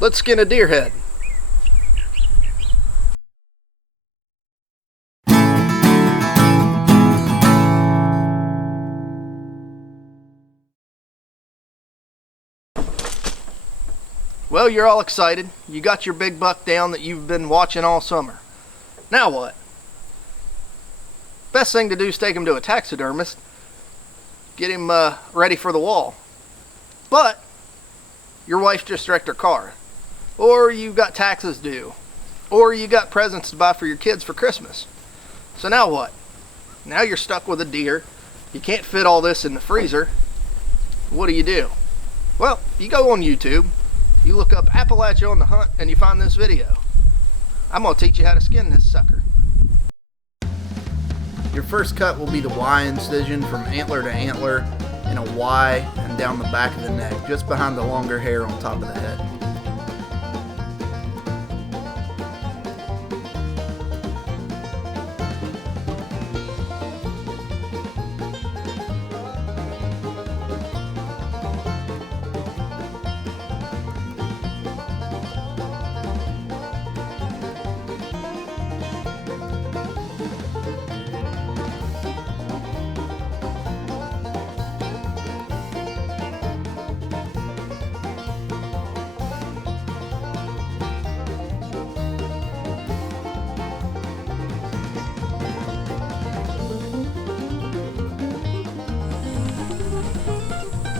Let's skin a deer head. Well, you're all excited. You got your big buck down that you've been watching all summer. Now what? Best thing to do is take him to a taxidermist. Get him ready for the wall. But your wife just wrecked her car. Or you got taxes due. Or you got presents to buy for your kids for Christmas. So now what? Now you're stuck with a deer. You can't fit all this in the freezer. What do? Well, you go on YouTube. You look up Appalachia on the Hunt and you find this video. I'm going to teach you how to skin this sucker. Your first cut will be the Y incision from antler to antler in a Y and down the back of the neck, just behind the longer hair on top of the head.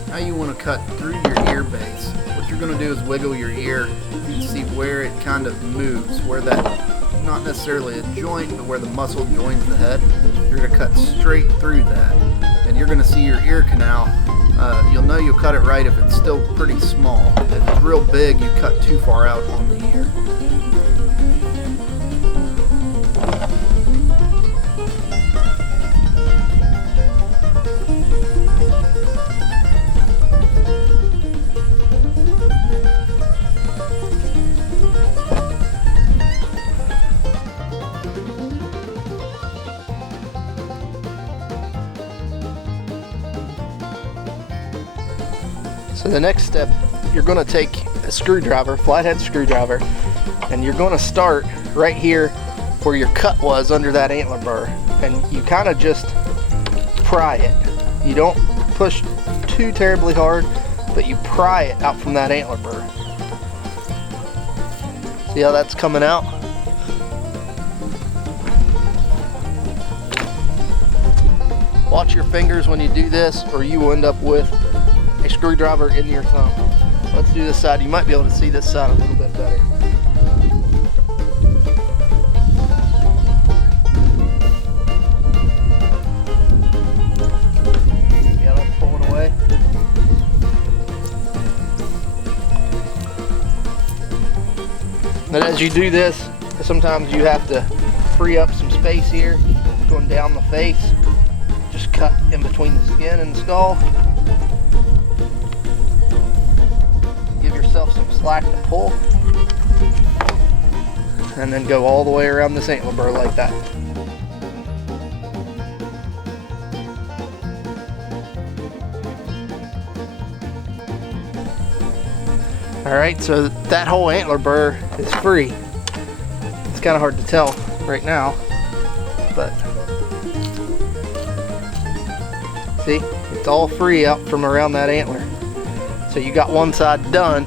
Now you want to cut through your ear base. What you're going to do is wiggle your ear and see where it kind of moves, where that, not necessarily a joint, but where the muscle joins the head. You're going to cut straight through that, and you're going to see your ear canal. You'll know you'll cut it right if it's still pretty small. If it's real big, you cut too far out on the ear. So the next step, you're going to take a screwdriver, flathead screwdriver, and you're going to start right here where your cut was under that antler burr, and you kind of just pry it. You don't push too terribly hard, but you pry it out from that antler burr. See how that's coming out? Watch your fingers when you do this, or you will end up with a screwdriver in your thumb. Let's do this side. You might be able to see this side a little bit better. Yeah, that's pulling away. But as you do this, sometimes you have to free up some space here, going down the face. Just cut in between the skin and the skull. Some slack to pull, and then go all the way around this antler burr like that. Alright, so that whole antler burr is free. It's kind of hard to tell right now, but see, it's all free out from around that antler. So you got one side done.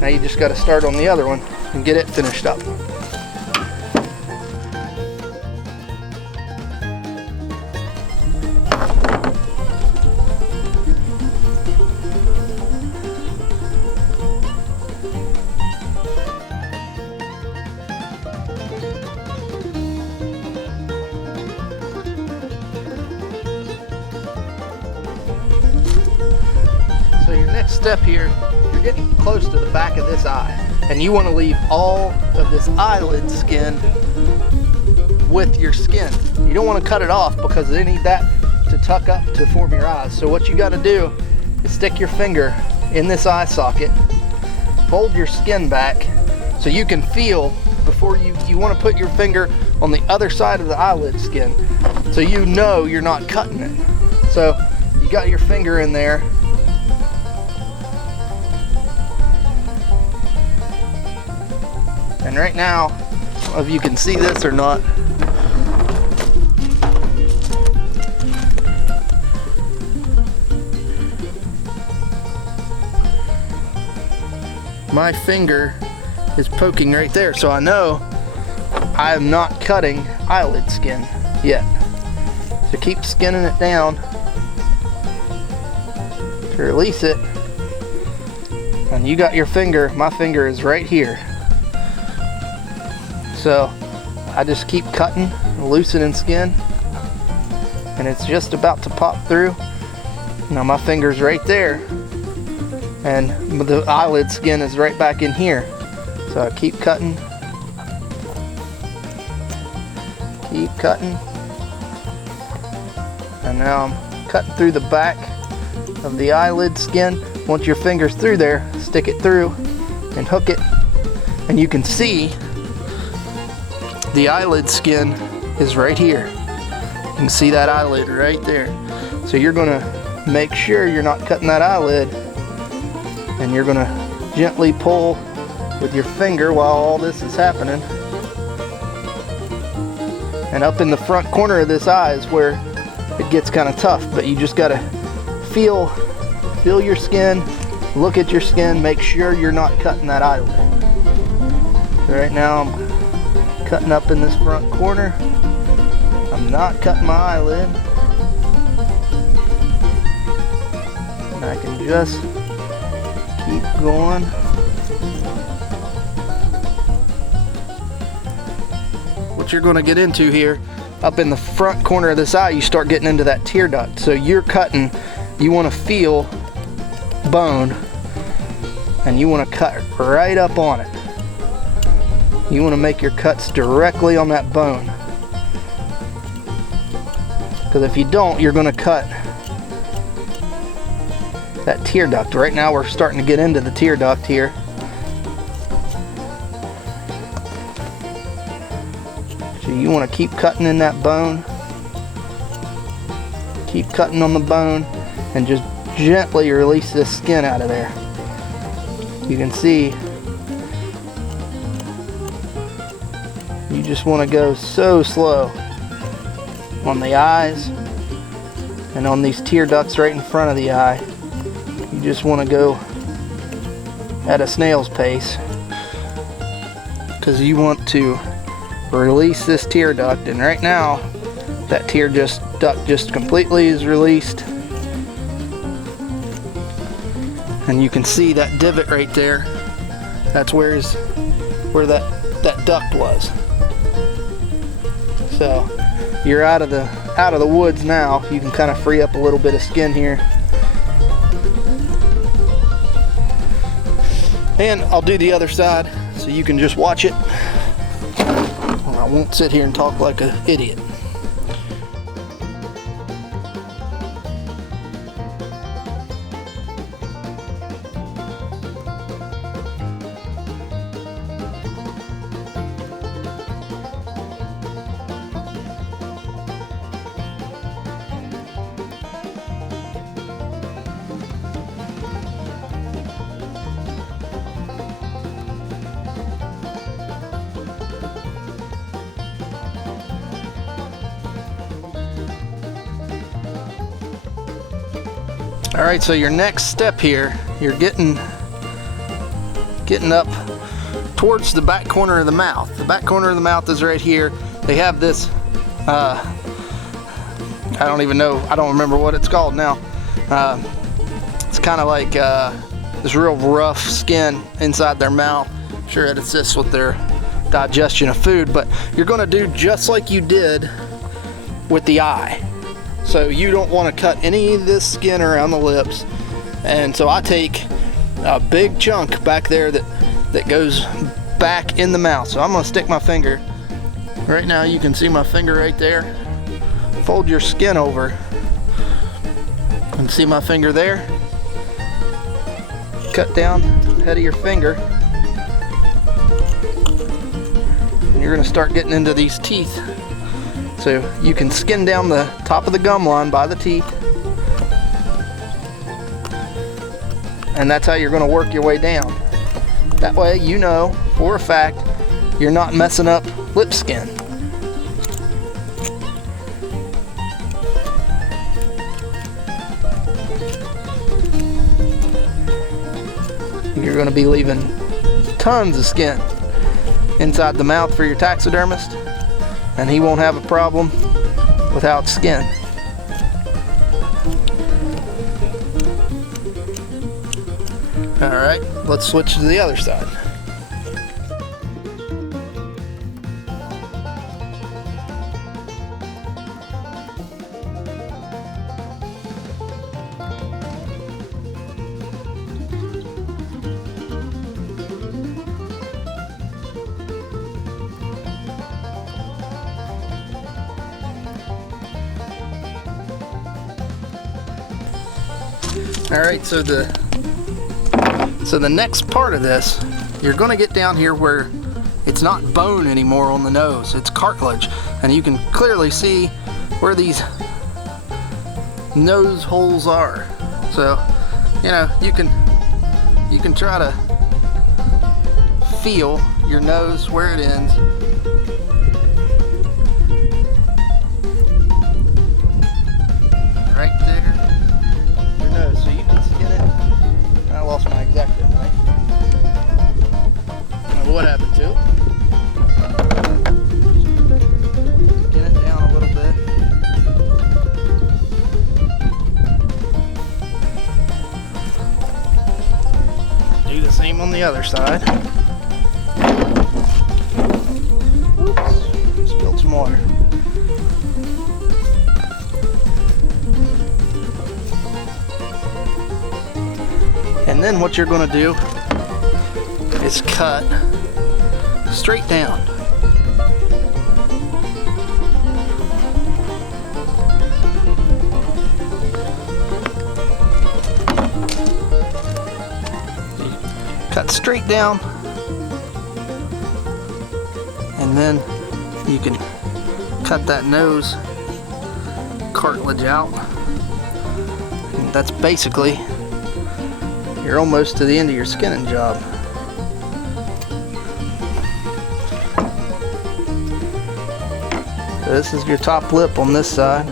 Now you just got to start on the other one and get it finished up. So your next step here, you're getting close to the back of this eye, and you want to leave all of this eyelid skin with your skin. You don't want to cut it off because they need that to tuck up to form your eyes. So what you got to do is stick your finger in this eye socket, fold your skin back so you can feel before you want to put your finger on the other side of the eyelid skin so you know you're not cutting it. So you got your finger in there, right now, I don't know if you can see this or not, my finger is poking right there, so I know I am not cutting eyelid skin yet. So keep skinning it down to release it. And you got your finger, my finger is right here. So I just keep cutting, loosening skin, and it's just about to pop through. Now my finger's right there, and the eyelid skin is right back in here. So I keep cutting, and now I'm cutting through the back of the eyelid skin. Once your finger's through there, stick it through and hook it, and you can see the eyelid skin is right here. You can see that eyelid right there. So you're gonna make sure you're not cutting that eyelid, and you're gonna gently pull with your finger while all this is happening. And up in the front corner of this eye is where it gets kind of tough, but you just gotta feel your skin, look at your skin, make sure you're not cutting that eyelid. So right now I'm cutting up in this front corner. I'm not cutting my eyelid. And I can just keep going. What you're going to get into here, up in the front corner of this eye, you start getting into that tear duct. So you're cutting, you want to feel bone, and you want to cut right up on it. You want to make your cuts directly on that bone, because if you don't, you're going to cut that tear duct. Right now we're starting to get into the tear duct here. So you want to keep cutting in that bone, keep cutting on the bone, and just gently release this skin out of there. You can see you just want to go so slow on the eyes and on these tear ducts right in front of the eye. You just want to go at a snail's pace, because you want to release this tear duct. And right now that tear duct just completely is released, and you can see that divot right there. That's where that duct was. So you're out of the woods now. You can kind of free up a little bit of skin here. And I'll do the other side so you can just watch it. I won't sit here and talk like an idiot. All right, so your next step here, you're getting up towards the back corner of the mouth. The back corner of the mouth is right here. They have this, I don't even know, I don't remember what it's called now. It's kind of like this real rough skin inside their mouth. I'm sure it assists with their digestion of food, but you're gonna do just like you did with the eye. So you don't want to cut any of this skin around the lips. And so I take a big chunk back there that goes back in the mouth. So I'm going to stick my finger. Right now you can see my finger right there. Fold your skin over and see my finger there. Cut down the head of your finger. And you're going to start getting into these teeth. So you can skin down the top of the gum line by the teeth, and that's how you're going to work your way down. That way you know for a fact you're not messing up lip skin. You're going to be leaving tons of skin inside the mouth for your taxidermist, and he won't have a problem without skin. Alright, let's switch to the other side. Alright, so the next part of this, you're going to get down here where it's not bone anymore on the nose, it's cartilage, and you can clearly see where these nose holes are. So, you know, you can try to feel your nose where it ends. Right there, your nose. So you can skin it. I lost my exact right. I don't know what happened to it. Skin it down a little bit. Do the same on the other side. Oops, spilled some water. And then what you're going to do is cut straight down. Cut straight down, and then you can cut that nose cartilage out. And that's basically, you're almost to the end of your skinning job. So this is your top lip on this side.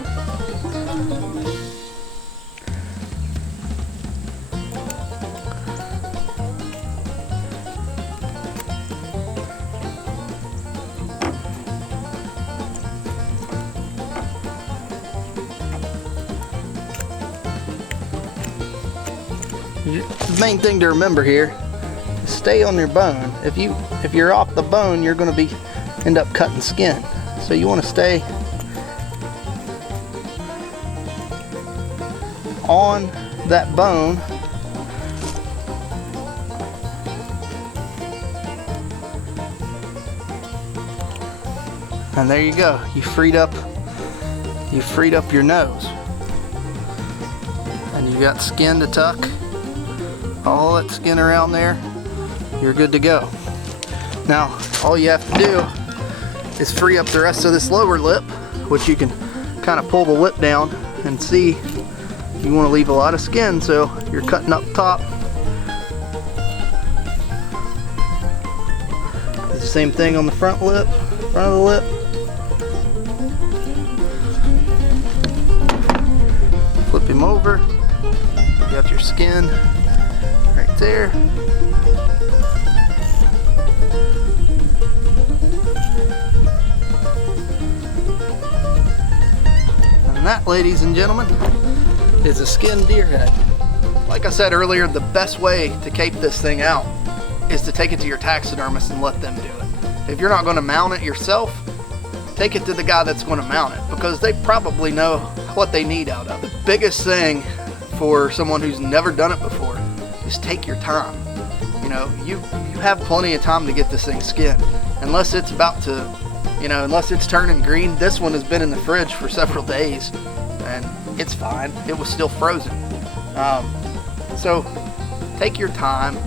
The main thing to remember here is stay on your bone. If you're off the bone, you're going to end up cutting skin. So you want to stay on that bone. And there you go. You freed up your nose. And you got skin to tuck. All that skin around there, you're good to go. Now, all you have to do is free up the rest of this lower lip, which you can kind of pull the lip down and see. You want to leave a lot of skin, so you're cutting up top. Do the same thing on the front lip, front of the lip. Flip him over. You got your skin right there. And that, ladies and gentlemen, is a skinned deer head. Like I said earlier, the best way to cape this thing out is to take it to your taxidermist and let them do it. If you're not going to mount it yourself, take it to the guy that's going to mount it, because they probably know what they need out of it. The biggest thing for someone who's never done it before is take your time. You know, you have plenty of time to get this thing skinned. Unless it's about to, you know, unless it's turning green. This one has been in the fridge for several days and it's fine. It was still frozen. So take your time,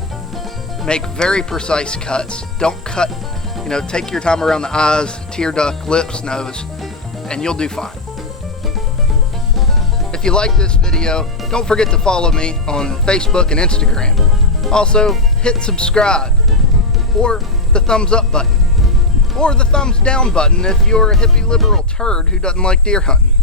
make very precise cuts. Don't cut, you know, take your time around the eyes, tear duct, lips, nose, and you'll do fine. If you like this video, don't forget to follow me on Facebook and Instagram. Also, hit subscribe or the thumbs up button. or the thumbs down button if you're a hippie liberal turd who doesn't like deer hunting.